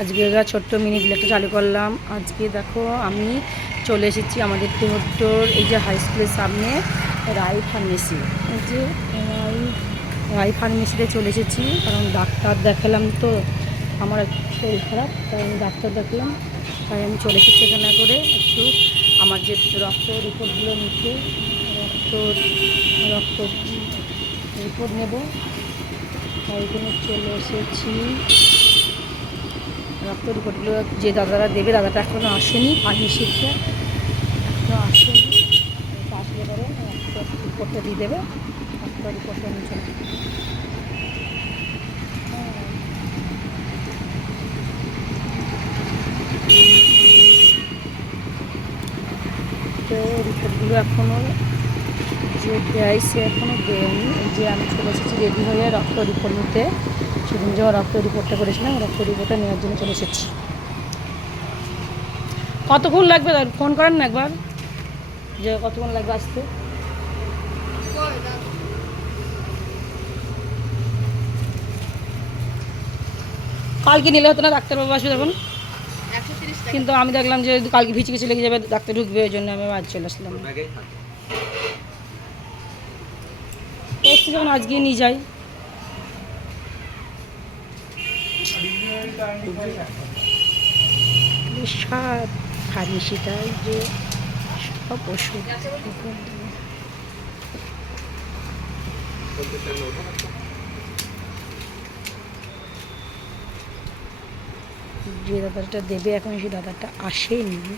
আজকে ছোট্ট মিনি ব্লগটা চালু করলাম। আজকে দেখো আমি চলে এসেছি আমাদের তেহট্টর এই যে হাই স্কুলের সামনে রায় ফার্মেসি। এই যে রায় ফার্মেসিতে চলে এসেছি, কারণ ডাক্তার দেখালাম তো আমার একটু শরীর খারাপ, তাই আমি ডাক্তার দেখালাম, তাই আমি চলে এসেছি এখানে করে একটু আমার যে রক্ত রিপোর্টগুলো নিতে, রক্ত রিপোর্ট নেব, তাই এখানে চলে এসেছি। রক্ত রিপোর্টগুলো যে দাদারা দেবে, দাদাটা এখনও আসেনি, ফার্মেসিতে এখনও আসেনি, আসলে পরে রক্ত রিপোর্টটা দিয়ে দেবে। রক্ত রিপোর্টটা আমি চলে তো রিপোর্টগুলো এখনও যে দেয় সে এখনও দেয়নি। এই যে আমি চলে এসেছি রেডি হয়ে রক্ত রিপোর্ট নিতে। সেদিন যখন রক্ত রিপোর্টটা করেছিলাম, রক্ত রিপোর্টটা নেওয়ার জন্য চলে এসেছি। কতক্ষণ লাগবে ফোন করেন না একবার, যে কতক্ষণ লাগবে আসতে। কালকে নিলে হতো না, ডাক্তারবাবু আসবে তখন। কিন্তু আমি দেখলাম যে কালকে ভিচি কিছু লেগে যাবে, ডাক্তার ঢুকবে, ওই জন্য আমি আজ চলে আসলাম। এসছি যখন আজকে নিয়ে যাই। বিশাল ফার্মেসিটাই যে সব ওষুধ যে দাদাটা দেবে এখন, সেই দাদাটা আসেনি।